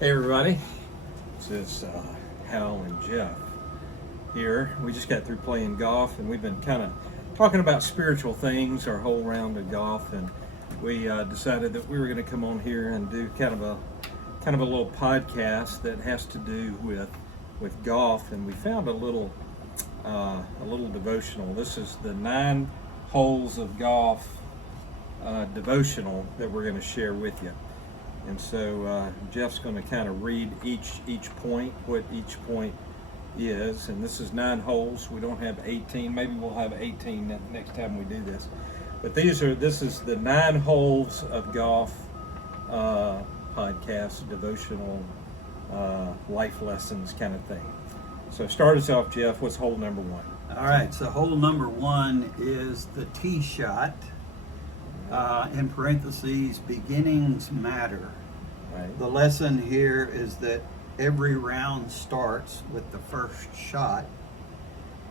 Hey everybody, this is Hal and Jeff here. We just got through playing golf and we've been kind of talking about spiritual things our whole round of golf, and we decided that we were going to come on here and do kind of a little podcast that has to do with golf, and we found a little devotional. This is the 9 holes of golf devotional that we're going to share with you. And so Jeff's going to kind of read each point, what each point is. And this is 9 holes. We don't have 18. Maybe we'll have 18 next time we do this. But this is the 9 holes of golf podcast, devotional, life lessons kind of thing. So start us off, Jeff. What's hole number 1? All right, so hole number 1 is the tee shot. In parentheses, beginnings matter. Right. The lesson here is that every round starts with the first shot,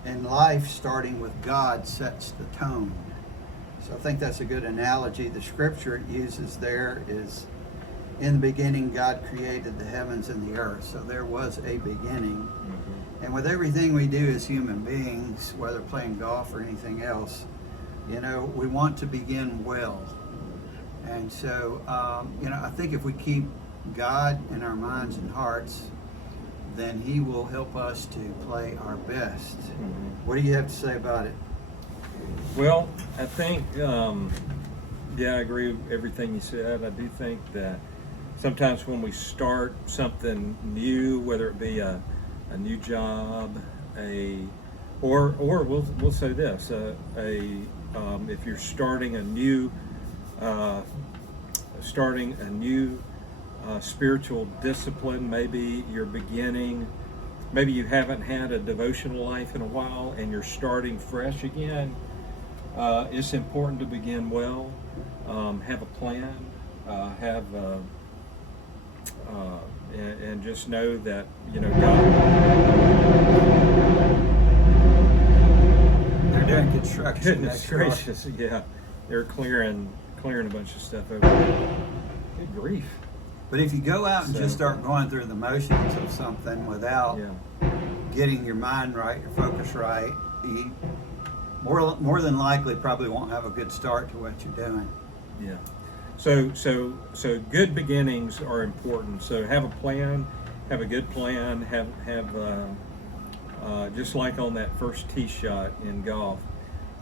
and life starting with God sets the tone. So I think that's a good analogy. The scripture it uses there is, in the beginning God created the heavens and the earth. So there was a beginning. Mm-hmm. And with everything we do as human beings, whether playing golf or anything else, we want to begin well. And so, I think if we keep God in our minds and hearts, then He will help us to play our best. Mm-hmm. What do you have to say about it? Well, I think, I agree with everything you said. I do think that sometimes when we start something new, whether it be a new job, or we'll say this, if you're starting a new spiritual discipline, maybe you're beginning, maybe you haven't had a devotional life in a while and you're starting fresh again, it's important to begin well, have a plan, and just know that, God. Doing construction. Goodness gracious, yeah. They're clearing a bunch of stuff over there. Good grief. But if you go out and just start going through the motions of something without getting your mind right, your focus right, you more than likely probably won't have a good start to what you're doing. Yeah. So good beginnings are important. So have a plan, have a good plan, have just like on that first tee shot in golf,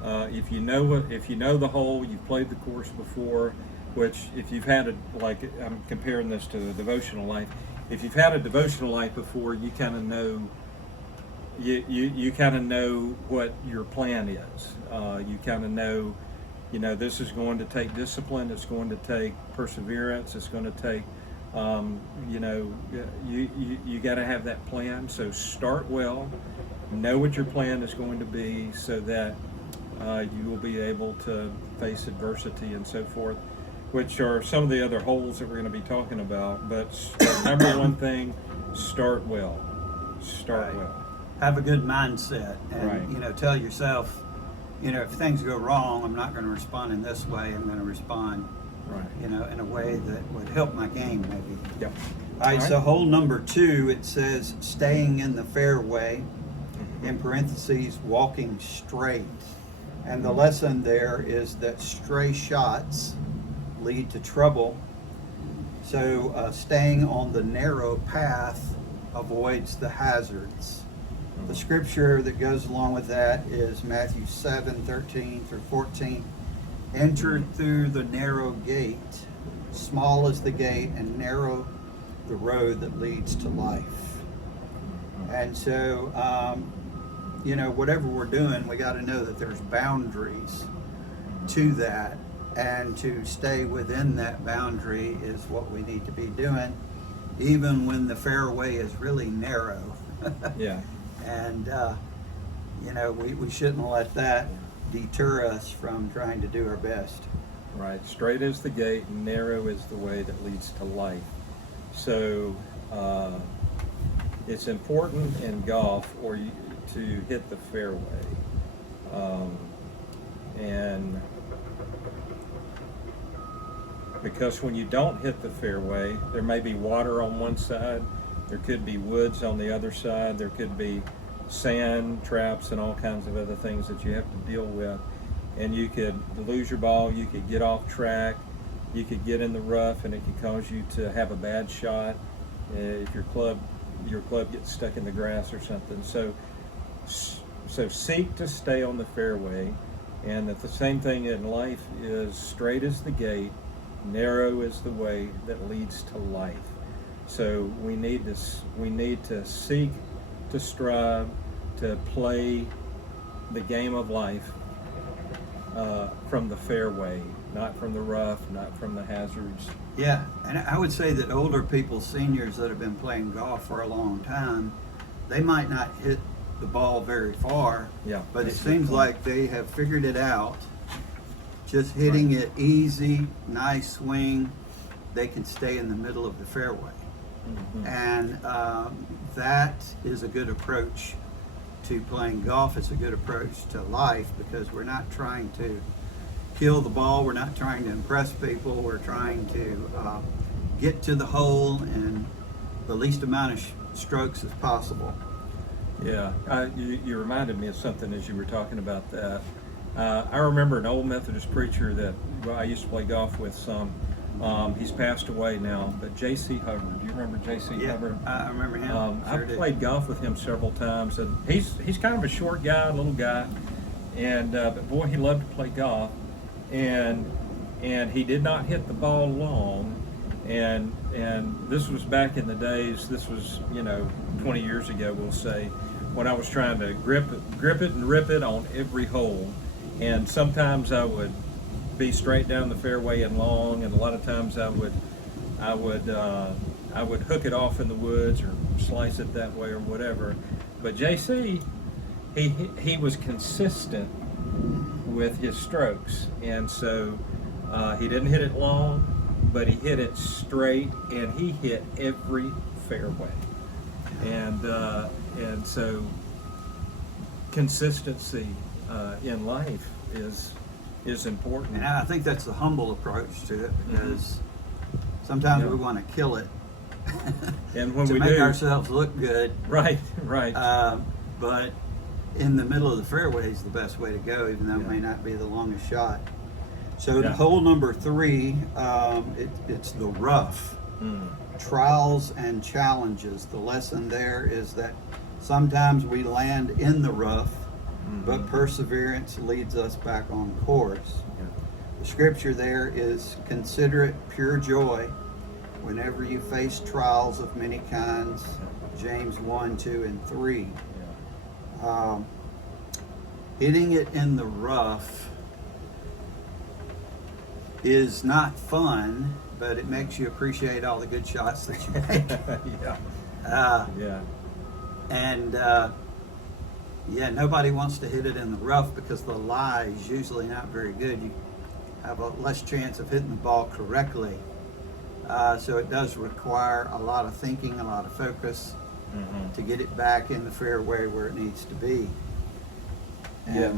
if you know the hole, you've played the course before, which if you've had I'm comparing this to a devotional life. If you've had a devotional life before, you kind of know. You kind of know what your plan is. You kind of know, this is going to take discipline. It's going to take perseverance. It's going to take. You got to have that plan. So start well, know what your plan is going to be, so that you will be able to face adversity and so forth, which are some of the other holes that we're going to be talking about. But number one thing, start well. Start well. Have a good mindset, and right. Tell yourself, if things go wrong, I'm not going to respond in this way. I'm going to respond. Right. In a way that would help my game, maybe. Yep. All right, so hole number 2, it says staying in the fairway, in parentheses, walking straight. And the lesson there is that stray shots lead to trouble. So staying on the narrow path avoids the hazards. The scripture that goes along with that is Matthew 7:13 through 14. Enter through the narrow gate. Small is the gate and narrow the road that leads to life. And so, whatever we're doing, we got to know that there's boundaries to that. And to stay within that boundary is what we need to be doing, even when the fairway is really narrow. Yeah. And, we shouldn't let that deter us from trying to do our best. Right. Straight is the gate, and narrow is the way that leads to life. So it's important in golf to hit the fairway. And because when you don't hit the fairway, there may be water on one side, there could be woods on the other side, there could be sand traps and all kinds of other things that you have to deal with, and you could lose your ball, you could get off track, you could get in the rough, and it could cause you to have a bad shot if your club gets stuck in the grass or something. So seek to stay on the fairway, and that the same thing in life is straight is the gate, narrow is the way that leads to life. So we need to seek to strive to play the game of life from the fairway, not from the rough, not from the hazards. Yeah, and I would say that older people, seniors that have been playing golf for a long time, they might not hit the ball very far, Yeah, but it that's a good seems point. like they have figured it out. Just hitting it easy, nice swing, they can stay in the middle of the fairway. Mhm. And that is a good approach to playing golf. It's a good approach to life, because we're not trying to kill the ball. We're not trying to impress people. We're trying to get to the hole in the least amount of strokes as possible. Yeah, you reminded me of something as you were talking about that. I remember an old Methodist preacher that I used to play golf with some. He's passed away now, but J.C. Hubbard. Do you remember J.C. Yeah, Hubbard? I remember him. Sure I've did. played golf with him several times, and he's kind of a short guy, little guy, and but boy, he loved to play golf, and he did not hit the ball long, and this was back in the days. This was 20 years ago, we'll say, when I was trying to grip it and rip it on every hole, and sometimes I would be straight down the fairway and long, and a lot of times I would hook it off in the woods or slice it that way or whatever. But JC, he was consistent with his strokes, and so he didn't hit it long, but he hit it straight, and he hit every fairway, and so consistency in life is important. And I think that's the humble approach to it, because sometimes Yeah. we want to kill it And when to we make do, ourselves look good. right. But in the middle of the fairway is the best way to go, even though it Yeah. may not be the longest shot. So Yeah. hole number 3, it's the rough. Mm. Trials and challenges. The lesson there is that sometimes we land in the rough, but perseverance leads us back on course. Yeah. The scripture there is, consider it pure joy whenever you face trials of many kinds. James 1, 2, and 3. Yeah. Hitting it in the rough is not fun, but it makes you appreciate all the good shots that you make. Yeah. Yeah. And yeah, nobody wants to hit it in the rough, because the lie is usually not very good. You have a less chance of hitting the ball correctly. So it does require a lot of thinking, a lot of focus Mhm. to get it back in the fairway where it needs to be. Yeah.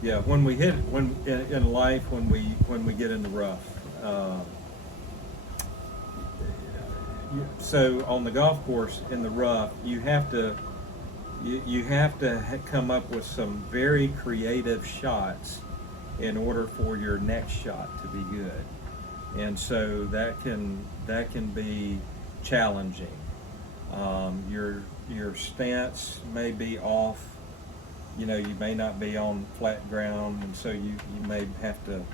Yeah. When we hit in life, when we get in the rough. So on the golf course in the rough, you have to come up with some very creative shots in order for your next shot to be good, and so that can be challenging. Your stance may be off. You may not be on flat ground, and so you may have to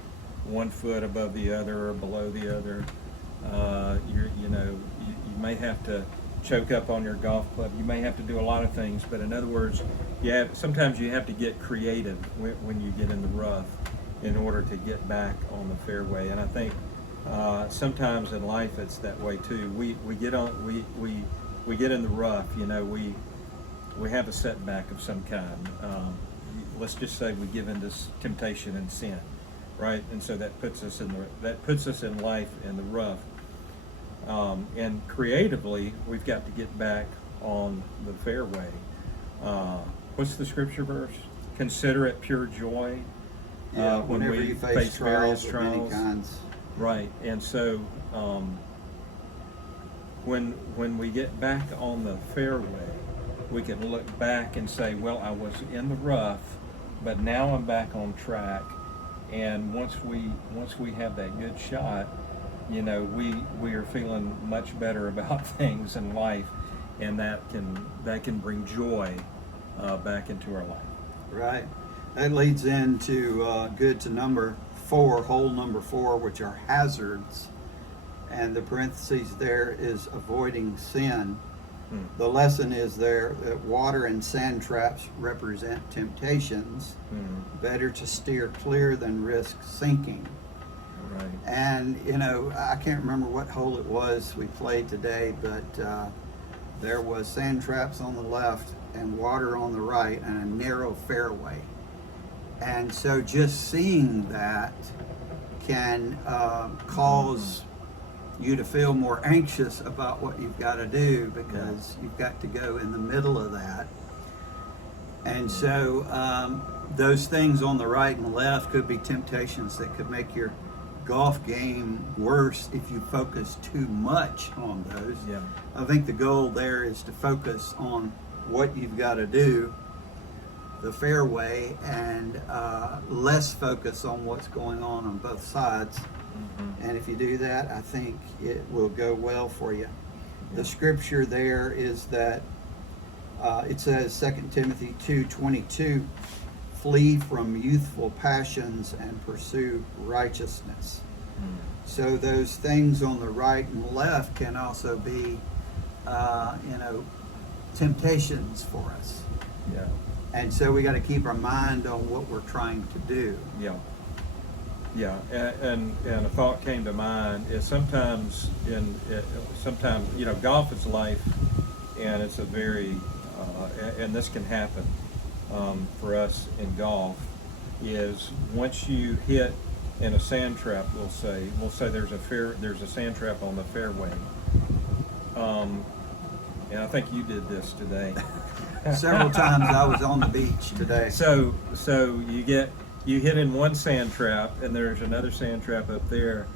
1 foot above the other or below the other. You may have to choke up on your golf club. You may have to do a lot of things, but in other words, sometimes you have to get creative when you get in the rough in order to get back on the fairway. And I think sometimes in life it's that way too. We get in the rough. We have a setback of some kind. Let's just say we give into temptation and sin, right? And so that puts us in life in the rough. And creatively, we've got to get back on the fairway. What's the scripture verse? Consider it pure joy. Yeah, when whenever we you face various trials of many trials. kinds. Right. And so when we get back on the fairway, we can look back and say, well, I was in the rough, but now I'm back on track. And once we have that good shot, you know, we are feeling much better about things in life, and that can bring joy back into our life. Right. That leads into good to number 4, hole number 4, which are hazards. And the parentheses there is avoiding sin. The lesson is there that water and sand traps represent temptations. Better to steer clear than risk sinking. Right. And, you know, I can't remember what hole it was we played today, but there was sand traps on the left and water on the right and a narrow fairway. And so just seeing that can cause you to feel more anxious about what you've got to do, because you've got to go in the middle of that. And so those things on the right and left could be temptations that could make your golf game worse if you focus too much on those. Yeah. I think the goal there is to focus on what you've got to do, the fairway, and less focus on what's going on both sides. And if you do that, I think it will go well for you. The scripture there is that it says 2 Timothy 2:22, flee from youthful passions and pursue righteousness. So those things on the right and left can also be, temptations for us. Yeah. And so we got to keep our mind on what we're trying to do. Yeah. Yeah, and a thought came to mind is sometimes you know, golf is life, and it's a very and this can happen for us in golf, is once you hit in a sand trap, we'll say there's a sand trap on the fairway, and I think you did this today. Several times I was on the beach today. So you hit in one sand trap, and there's another sand trap up there,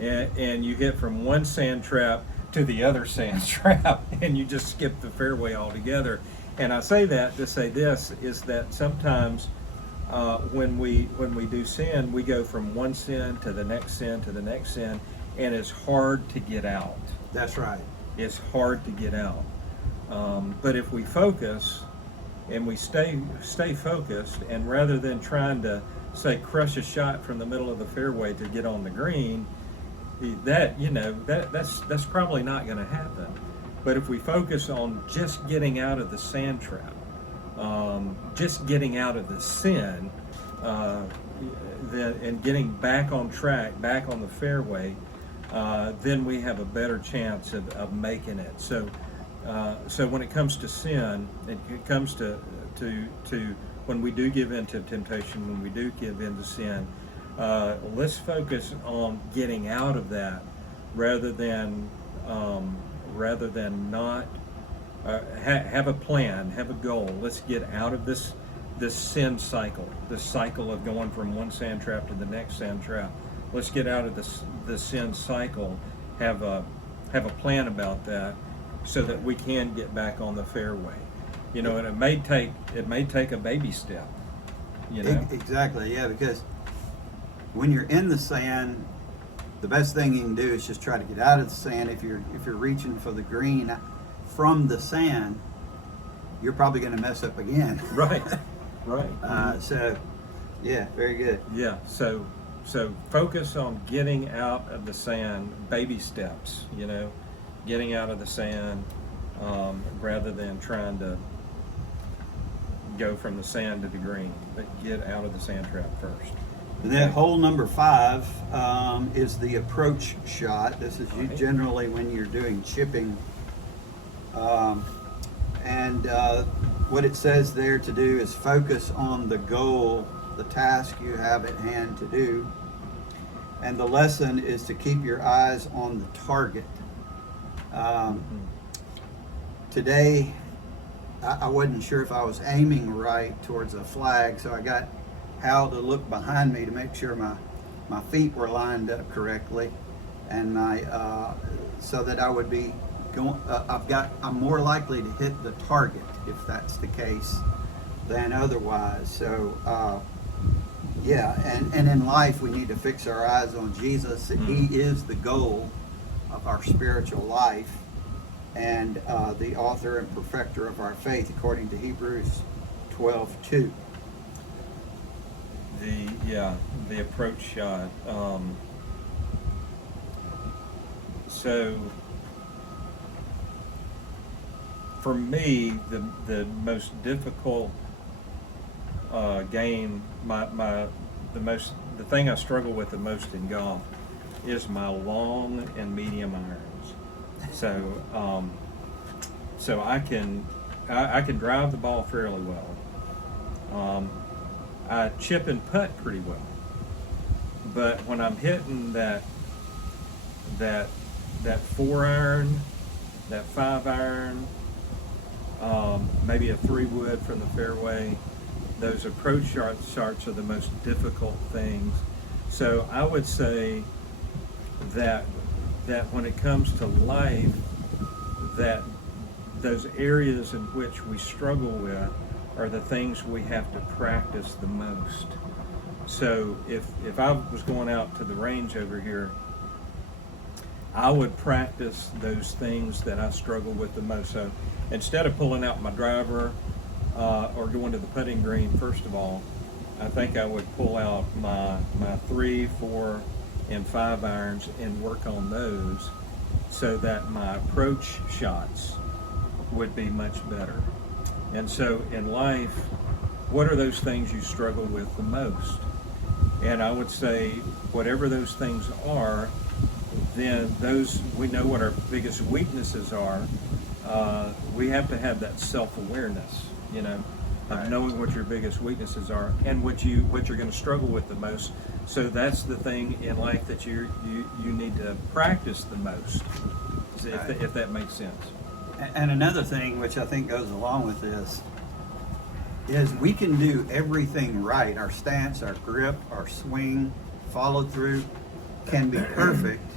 and you hit from one sand trap to the other sand trap, and you just skip the fairway altogether. And I say that to say this, is that sometimes when we do sin, we go from one sin to the next sin to the next sin, and it's hard to get out. That's right. It's hard to get out. But if we focus and we stay focused, and rather than trying to say crush a shot from the middle of the fairway to get on the green, that's probably not going to happen. But if we focus on just getting out of the sand trap, just getting out of the sin, and getting back on track, back on the fairway, then we have a better chance of making it. So when it comes to sin, it comes to when we do give in to temptation, when we do give in to sin, let's focus on getting out of that rather than not have a plan, have a goal. Let's get out of this sin cycle, this cycle of going from one sand trap to the next sand trap. Let's get out of this sin cycle. Have a plan about that, so that we can get back on the fairway. You know, and it may take a baby step. You know? Exactly, yeah, because when you're in the sand, the best thing you can do is just try to get out of the sand. If you're reaching for the green from the sand, you're probably going to mess up again. Right, right. So, yeah, very good. Yeah, so focus on getting out of the sand, baby steps, you know, getting out of the sand, rather than trying to go from the sand to the green, but get out of the sand trap first. And then hole number 5 is the approach shot. This is generally when you're doing chipping. What it says there to do is focus on the goal, the task you have at hand to do. And the lesson is to keep your eyes on the target. Today, I wasn't sure if I was aiming right towards a flag, so I got Hal to look behind me to make sure my my feet were lined up correctly, and so that I would be going. I'm more likely to hit the target if that's the case than otherwise. So yeah, and in life we need to fix our eyes on Jesus. He is the goal of our spiritual life, and the author and perfecter of our faith, according to Hebrews 12:2. The approach shot. So for me, the most difficult game, the thing I struggle with the most in golf is my long and medium irons. So I can drive the ball fairly well. I chip and putt pretty well, but when I'm hitting that 4-iron, that 5-iron, maybe a 3-wood from the fairway, those approach shots are the most difficult things. So I would say that when it comes to life, that those areas in which we struggle with are the things we have to practice the most. So if I was going out to the range over here, I would practice those things that I struggle with the most. So instead of pulling out my driver or going to the putting green, first of all, I think I would pull out my 3, 4, and 5 irons and work on those so that my approach shots would be much better. And so in life, what are those things you struggle with the most? And I would say whatever those things are, then those, we know what our biggest weaknesses are. We have to have that self-awareness, of knowing what your biggest weaknesses are and what you're going to struggle with the most. So that's the thing in life that you need to practice the most, if that makes sense. And another thing which I think goes along with this is we can do everything right. Our stance, our grip, our swing, follow through can be perfect,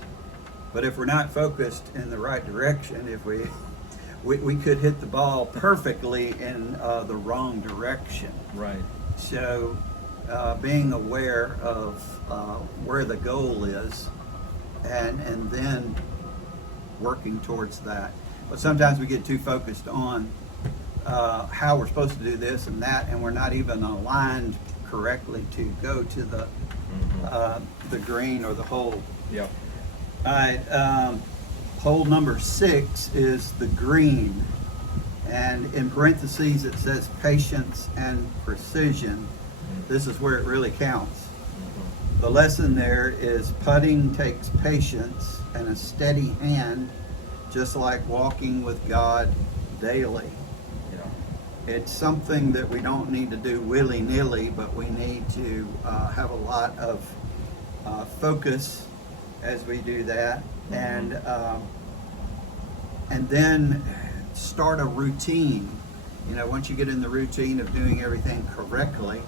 but if we're not focused in the right direction, if we could hit the ball perfectly in the wrong direction. Right. So being aware of where the goal is and then working towards that. But sometimes we get too focused on how we're supposed to do this and that, and we're not even aligned correctly to go to the green or the hole. Yep. All right. Hole number 6 is the green, and in parentheses it says patience and precision. This is where it really counts. The lesson there is putting takes patience and a steady hand, just like walking with God daily. Yeah. It's something that we don't need to do willy-nilly, but we need to have a lot of focus as we do that, and then start a routine. Once you get in the routine of doing everything correctly,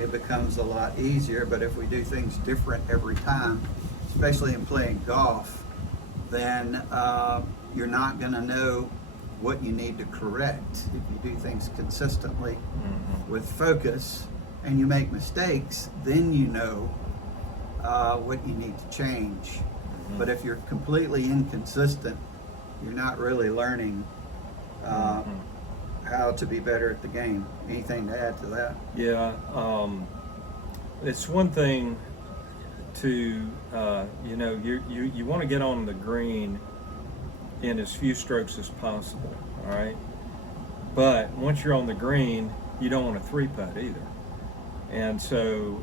it becomes a lot easier. But if we do things different every time, especially in playing golf, then you're not going to know what you need to correct. If you do things consistently with focus and you make mistakes, then you know what you need to change. But if you're completely inconsistent, you're not really learning how to be better at the game. Anything to add to that? Yeah, it's one thing to you want to get on the green in as few strokes as possible, all right? But once you're on the green, you don't want a 3-putt either. And so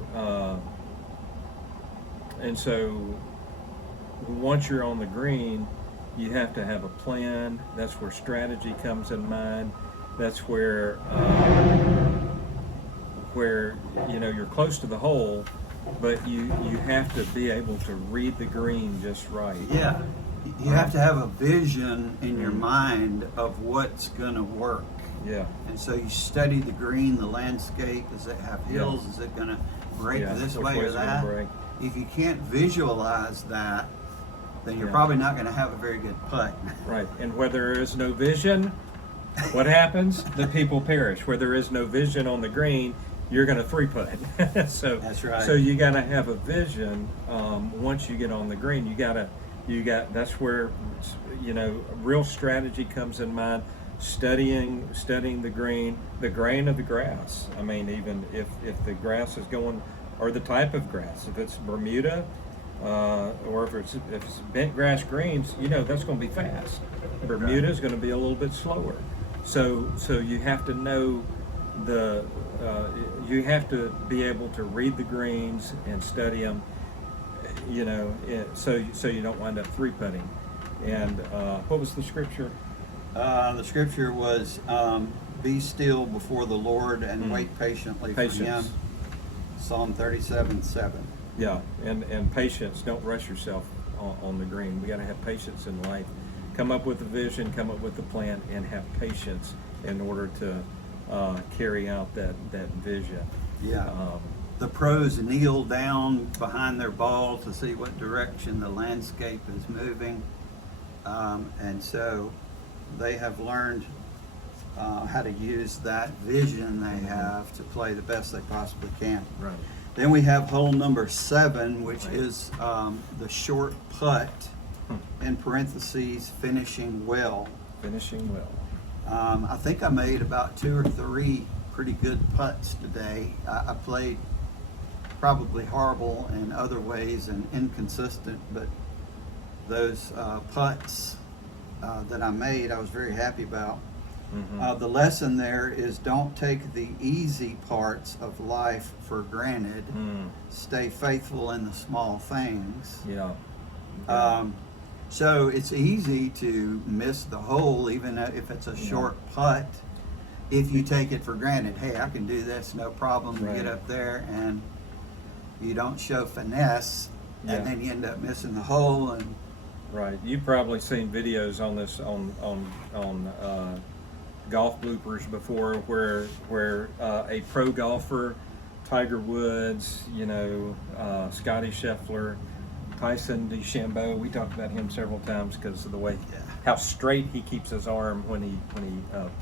once you're on the green, you have to have a plan. That's where strategy comes in mind. That's where you're close to the hole, but you have to be able to read the green just right. Yeah, you have to have a vision in your mind of what's going to work. Yeah. And so you study the green, the landscape. Does it have hills? Is it going to break this way or that? if you can't visualize that, then you're Yeah. probably not going to have a very good putt. Right. And where there is no vision, what happens? The people perish. Where there is no vision on the green, you're going to three putt. So That's right. So you got to have a vision. Once you get on the green, that's where, you know, real strategy comes in mind. Studying the grain of the grass. I mean, even if the grass is going, or the type of grass, if it's Bermuda, or if it's bent grass greens, you know that's going to be fast. Bermuda is going to be a little bit slower. So you have to know you have to be able to read the greens and study them. You know, so you don't wind up three putting. And what was the scripture? The scripture was, "Be still before the Lord and wait patiently for Him." Psalm 37:7. Yeah, and patience. Don't rush yourself on the green. We got to have patience in life. Come up with a vision, come up with a plan, and have patience in order to carry out that vision. Yeah. The pros kneel down behind their ball to see what direction the landscape is moving, and so they have learned how to use that vision they have to play the best they possibly can. Right. Then we have hole number 7, which is the short putt, in parentheses, finishing well. Finishing well. I think I made about 2 or 3 pretty good putts today. I played probably horrible in other ways and inconsistent, but those putts that I made, I was very happy about. The lesson there is don't take the easy parts of life for granted. Stay faithful in the small things. Yeah. So it's easy to miss the hole, even if it's a short putt, if you take it for granted. Hey, I can do this, no problem. Right. Get up there, and you don't show finesse, Yeah. and then you end up missing the hole. And Right. You've probably seen videos on this on golf bloopers before, where a pro golfer, Tiger Woods, you know, Scotty Scheffler, Tyson DeChambeau. We talked about him several times because of the way how straight he keeps his arm when he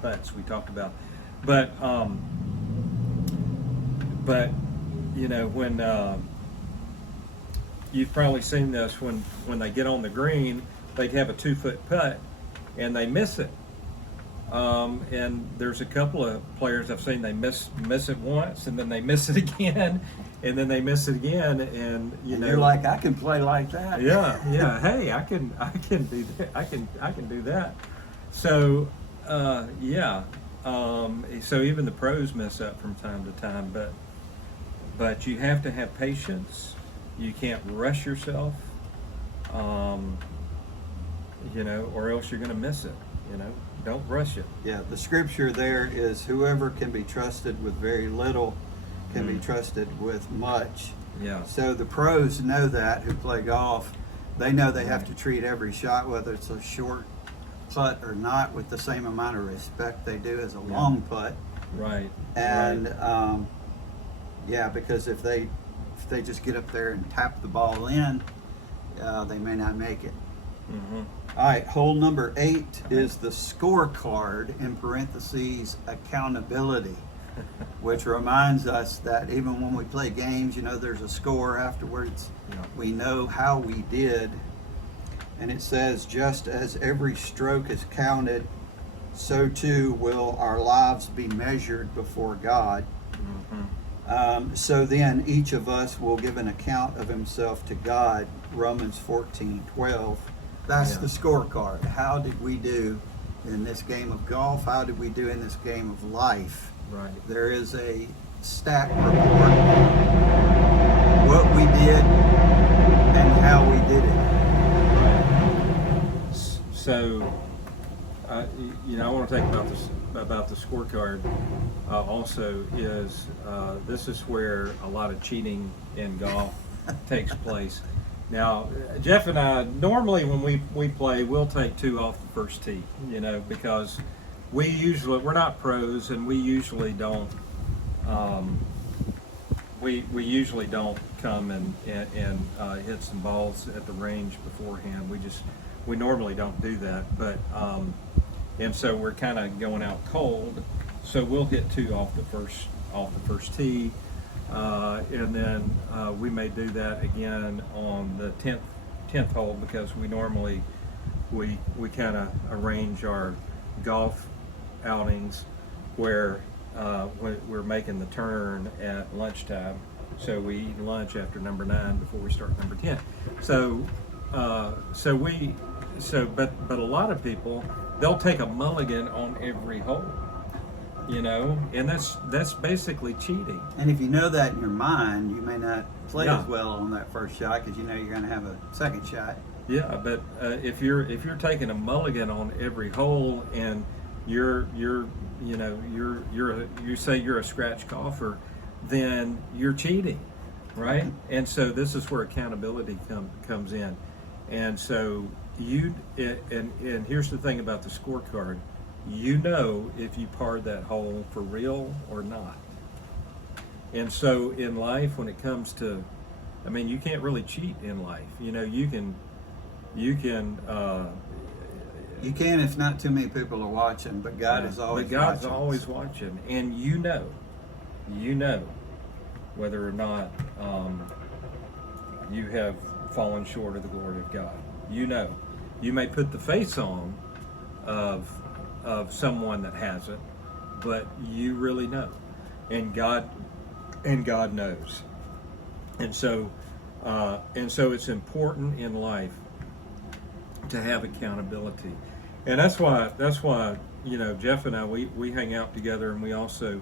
putts. We talked about, but you know, when you've probably seen this, when they get on the green, they have a 2-foot putt and they miss it. And there's a couple of players I've seen, they miss it once and then they miss it again and then they miss it again, and you're like, I can play like that. yeah. Hey, I can do that. I can do that. So so even the pros mess up from time to time, but you have to have patience. You can't rush yourself, you know, or else you're going to miss it. You know, don't rush it. Yeah, the scripture there is, whoever can be trusted with very little can be trusted with much. Yeah. So the pros know that, who play golf. They know they have to treat every shot, whether it's a short putt or not, with the same amount of respect they do as a long putt. Right. And because if they just get up there and tap the ball in, they may not make it. All right, hole number 8 is the scorecard, in parentheses, accountability, which reminds us that even when we play games, you know, there's a score afterwards. We know how we did. And it says, just as every stroke is counted, so too will our lives be measured before God. So then each of us will give an account of himself to God, Romans 14:12. That's the scorecard. How did we do in this game of golf? How did we do in this game of life? Right. There is a stat report, what we did and how we did it. So, you know, I want to talk about the scorecard. Also, is this is where a lot of cheating in golf takes place. Now, Jeff and I, normally when we play, we'll take 2 off the first tee, you know, because we're not pros, and we usually don't we usually don't come and hit some balls at the range beforehand. We normally don't do that, but and so we're kind of going out cold. So we'll hit two off the first tee, and then we may do that again on the tenth hole, because we normally we kind of arrange our golf outings where we're making the turn at lunchtime, so we eat lunch after number 9 before we start number 10. But a lot of people, they'll take a mulligan on every hole, and that's basically cheating. And if you know that in your mind, you may not play Yeah. as well on that first shot because you know you're going to have a second shot. Yeah, but if you're taking a mulligan on every hole, and you say you're a scratch golfer, then you're cheating, right? And so this is where accountability comes in. And so and here's the thing about the scorecard: if you parred that hole for real or not. And so in life, when it comes to, you can't really cheat in life. You can. You can if not too many people are watching, but God is always But God's watching. always watching, and whether or not you have fallen short of the glory of God. You may put the face on of someone that hasn't, but you really know, and God knows, and so it's important in life to have accountability. And that's why Jeff and I, we hang out together, and we also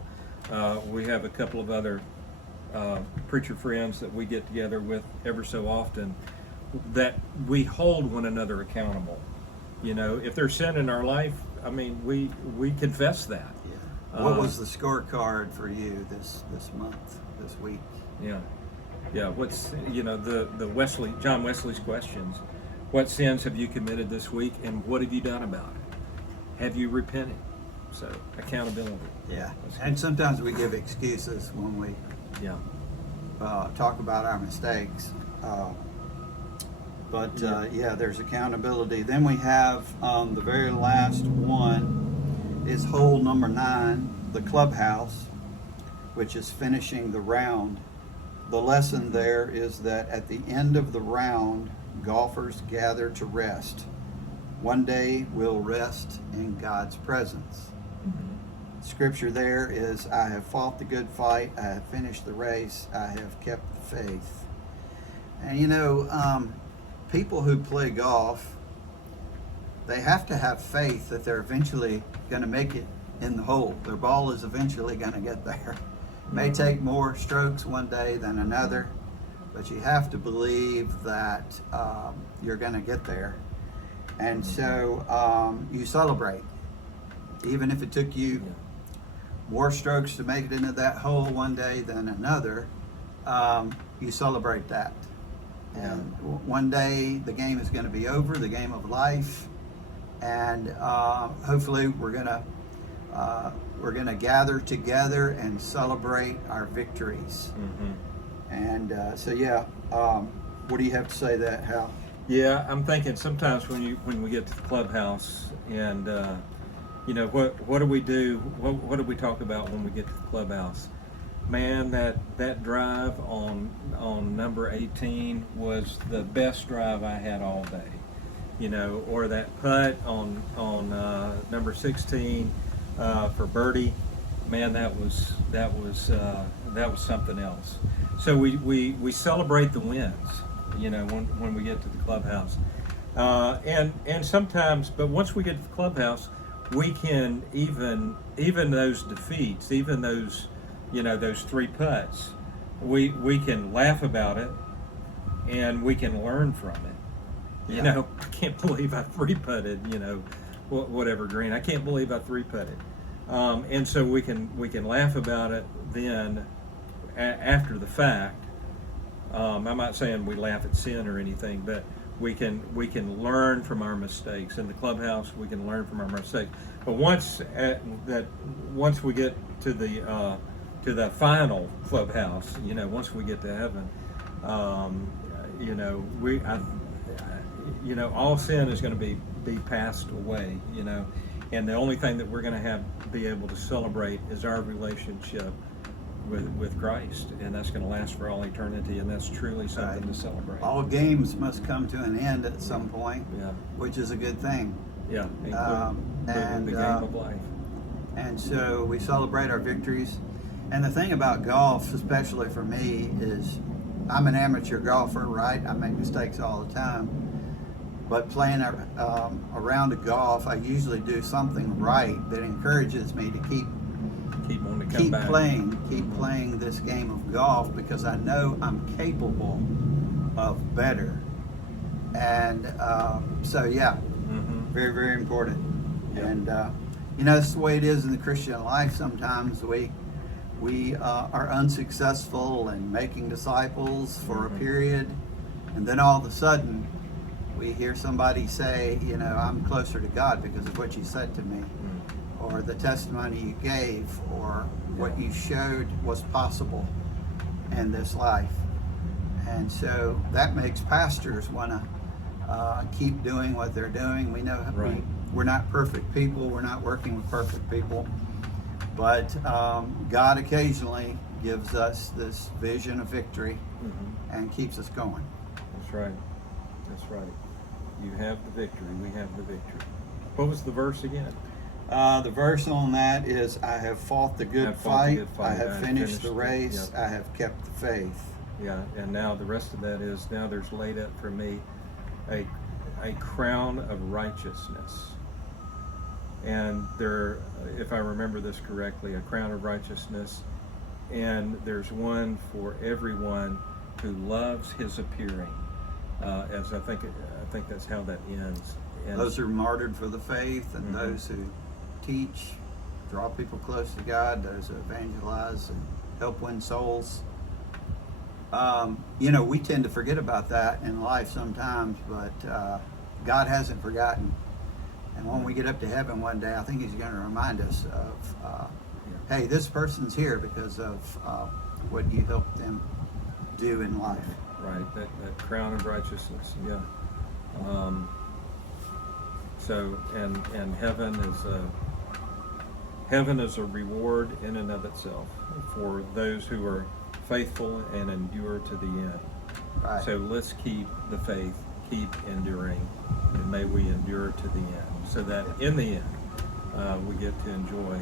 we have a couple of other preacher friends that we get together with ever so often, that we hold one another accountable. If there's sin in our life, we confess that. Yeah. What was the scorecard for you this month, this week? Yeah. What's the John Wesley's questions? What sins have you committed this week, and what have you done about it? Have you repented? So accountability. Yeah. And sometimes we give excuses when we talk about our mistakes. There's accountability. Then we have the very last one is hole number 9, the clubhouse, which is finishing the round. The lesson there is that at the end of the round, golfers gather to rest. One day we'll rest in God's presence. Mm-hmm. Scripture there is, I have fought the good fight, I have finished the race, I have kept the faith. And people who play golf, they have to have faith that they're eventually going to make it in the hole. Their ball is eventually going to get there. It may take more strokes one day than another, but you have to believe that you're going to get there. And so you celebrate. Even if it took you more strokes to make it into that hole one day than another, you celebrate that. And one day the game is going to be over, the game of life, and hopefully we're going to gather together and celebrate our victories. And what do you have to say to that, Hal? Yeah, I'm thinking sometimes when we get to the clubhouse, and what do we do? What do we talk about when we get to the clubhouse? Man, that drive on number 18 was the best drive I had all day. Or that putt on number 16 for birdie. Man, that was something else. So we celebrate the wins, when we get to the clubhouse, and sometimes, but once we get to the clubhouse, we can even those defeats, even those those 3 putts, we can laugh about it, and we can learn from it. I can't believe I 3-putted, whatever green. I can't believe I 3-putted. And so we can laugh about it then after the fact. I'm not saying we laugh at sin or anything, but we can learn from our mistakes. In the clubhouse, we can learn from our mistakes. But once we get to to the final clubhouse. You know, once we get to heaven, you know, you know, all sin is going to be passed away. You know, and the only thing that we're going to be able to celebrate is our relationship with Christ, and that's going to last for all eternity, and that's truly something to celebrate. All games must come to an end at some point, Yeah. which is a good thing. Yeah, including the game of life. And so we celebrate our victories. And the thing about golf, especially for me, is I'm an amateur golfer, right? I make mistakes all the time. But playing a round of golf, I usually do something right that encourages me to keep wanting to come back. keep playing this game of golf, because I know I'm capable of better. And so yeah, very, very important. Yeah. And you know, that's the way it is in the Christian life. Sometimes we are unsuccessful in making disciples for a period, and then all of a sudden we hear somebody say, you know, I'm closer to God because of what you said to me, or the testimony you gave, or what you showed was possible in this life. And so that makes pastors want to keep doing what they're doing. We know we're not perfect people. We're not working with perfect people. But God occasionally gives us this vision of victory and keeps us going. That's right. That's right. You have the victory. We have the victory. What was the verse again? The verse on that is, I have fought the good fight. I have finished the race. I have kept the faith. Yeah, and now the rest of that is, now there's laid up for me a crown of righteousness. And there, if I remember this correctly, a crown of righteousness. And there's one for everyone who loves his appearing. As I think that's how that ends. And those who are martyred for the faith, and those who teach, draw people close to God, those who evangelize and help win souls. You know, we tend to forget about that in life sometimes, but God hasn't forgotten. And when we get up to heaven one day, I think He's going to remind us of, hey, this person's here because of what you helped them do in life. Right, that crown of righteousness, yeah. So, and heaven is a reward in and of itself for those who are faithful and endure to the end. Right. So let's keep the faith, keep enduring, and may we endure to the end, so that in the end we get to enjoy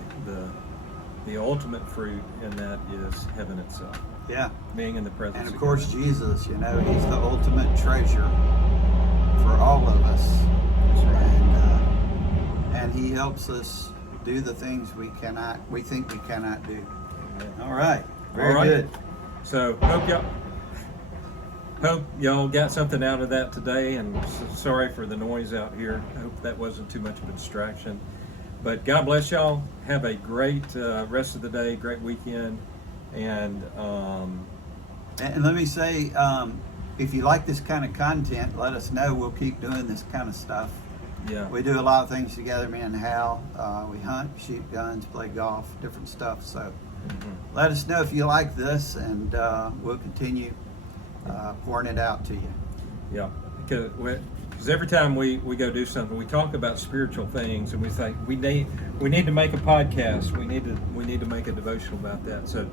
the ultimate fruit, and that is heaven itself. Yeah. Being in the presence And of God. course, Jesus, you know, He's the ultimate treasure for all of us. That's right. And He helps us do the things we think we cannot do. All right. Very good. So hope y'all got something out of that today, and sorry for the noise out here. I hope that wasn't too much of a distraction. But God bless y'all. Have a great rest of the day, great weekend. And let me say, if you like this kind of content, let us know. We'll keep doing this kind of stuff. yeah, We do a lot of things together, me and Hal. We hunt, shoot guns, play golf, different stuff. So let us know if you like this, and we'll continue pouring it out to you. yeah. Because every time we go do something, we talk about spiritual things, and we think we need to make a podcast. We need to make a devotional about that. So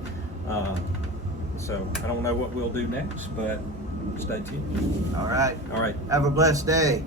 I don't know what we'll do next, but stay tuned. All right. All right. Have a blessed day.